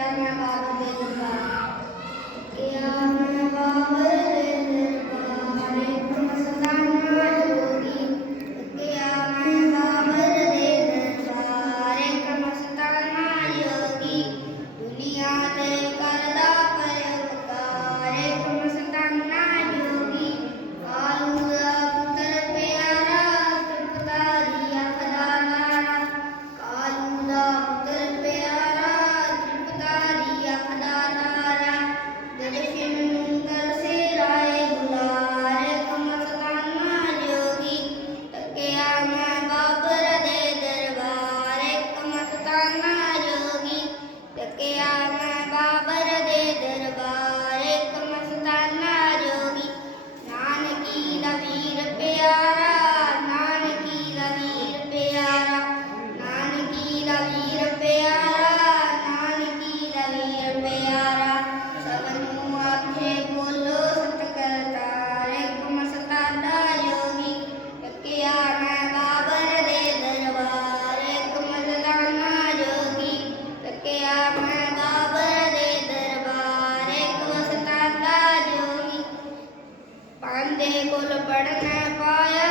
Yeah, my mom the that. Yeah. देखो को लपट न पाया।